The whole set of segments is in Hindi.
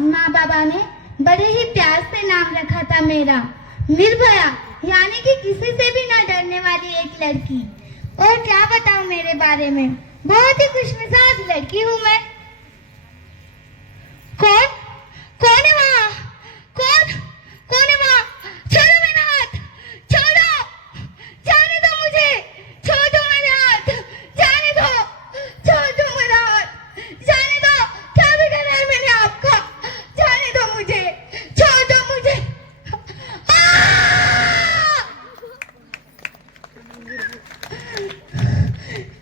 माँ बाबा ने बड़े ही प्यार से नाम रखा था मेरा, निर्भया, यानी कि किसी से भी न डरने वाली एक लड़की। और क्या बताऊं मेरे बारे में, बहुत ही खुशमिजाज लड़की हूँ मैं। कौन कौन है वहाँ? कौन है वहाँ? छोड़ो मेरा हाथ, छोड़ो, जाने दो मुझे, छोड़ दो मेरा हाथ, जाने दो, छोड़ दो मेरा हाथ, जाने दो, क्या बिगाड़ा है मैंने आपका, जाने दो मुझे, छोड़ दो मुझे।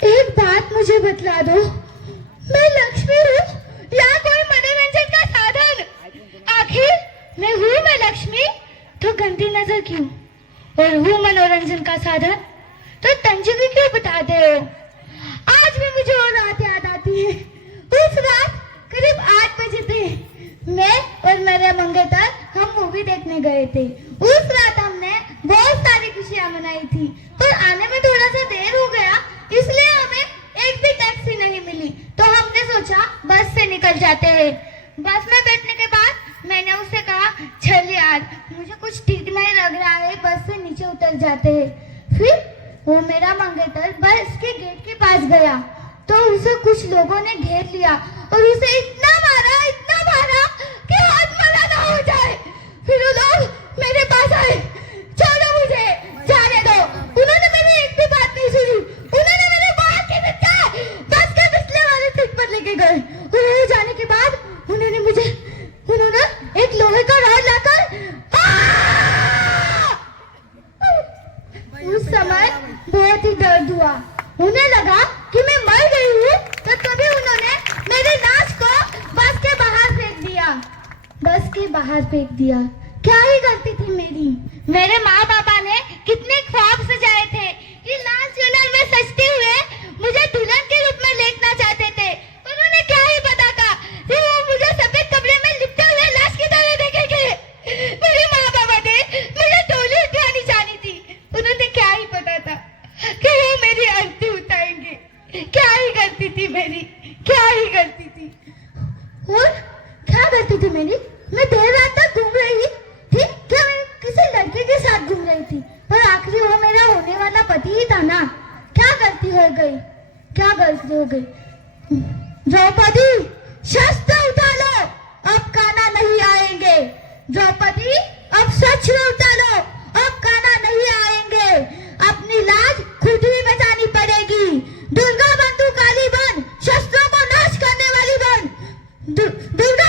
एक बात मुझे बतला दो, मैं लक्ष्मी हूँ या कोई मनोरंजन का साधन? आखिर मैं हूँ मैं लक्ष्मी तो गंदी नजर क्यों, और हूँ मनोरंजन का साधन तो तंजगी क्यों बताते हो? आज भी मुझे वो रात याद आती है। उस रात करीब 8 बजे थे, मैं और मेरे मंगेतर हम मूवी देखने गए थे। उस रात हमने बहुत सारी खुशियां मनाई थी, पर आने में थोड़ा सा देर हो गया, इसलिए हमें एक भी टैक्सी नहीं मिली, तो हमने सोचा बस से निकल जाते हैं। बस में बैठने के बाद मैंने उससे कहा, चल यार मुझे कुछ ठीक नहीं लग रहा है, बस से नीचे उतर जाते हैं। फिर वो मेरा मंगेतर बस के गेट के पास गया तो उसे कुछ लोगों ने घेर लिया और उसे इतना मारा कि हाथ मरा ना हो जाए। फिर वो लोग मेरे पास आए, छोड़ो मुझे, जाने दो। उन्होंने मेरी एक भी बात नहीं सुनी, उन्होंने मेरे बाहर के धक्का बस के पिछले वाले सीट पर लेके गए। और वो जाने के बाद उन्होंने एक लोहे का रॉड लाकर उस समय बहुत ही दर्द हुआ। उन्हें लगा कि मैं मर गई हूँ, तो तभी उन्होंने मेरी लाश को बस के बाहर फेंक दिया। बस के बाहर फेंक दिया। क्या ही गलती थी मेरी। मेरे माँ बाबा ने कितने ख्वाब सजाए थे कि लाल चुनर में सजते हुए मुझे दुल्हन के रूप में देखना चाहते थे। उन्होंने क्या ही पता था कि वो मुझे सफेद कपड़े में लिपटे हुए लाश की तरह देखेंगे। मेरे माँ बाबा ने मुझे डोली उठानी जानी थी, उन्होंने क्या ही पता था कि वो मेरी अर्थी उठाएंगे। क्या ही गलती थी मेरी, क्या ही गलती थी। और क्या गलती थी मेरी? मैं देर रात तक घूम रही थी, क्या मैं किसी लड़के के साथ घूम रही थी, पर आखिरी वो मेरा होने वाला पति ही था ना। क्या गलती हो गई, क्या गलती हो गई। द्रौपदी, शस्त्र उठा लो, अब कान्हा नहीं आएंगे। द्रौपदी, अब सच में उठा लो, अब कान्हा नहीं आएंगे। अपनी लाज खुद ही बचानी पड़ेगी। दुर्गा बन, तू काली बन, शस्त्रों को नाश करने वाली बन। दुर्गा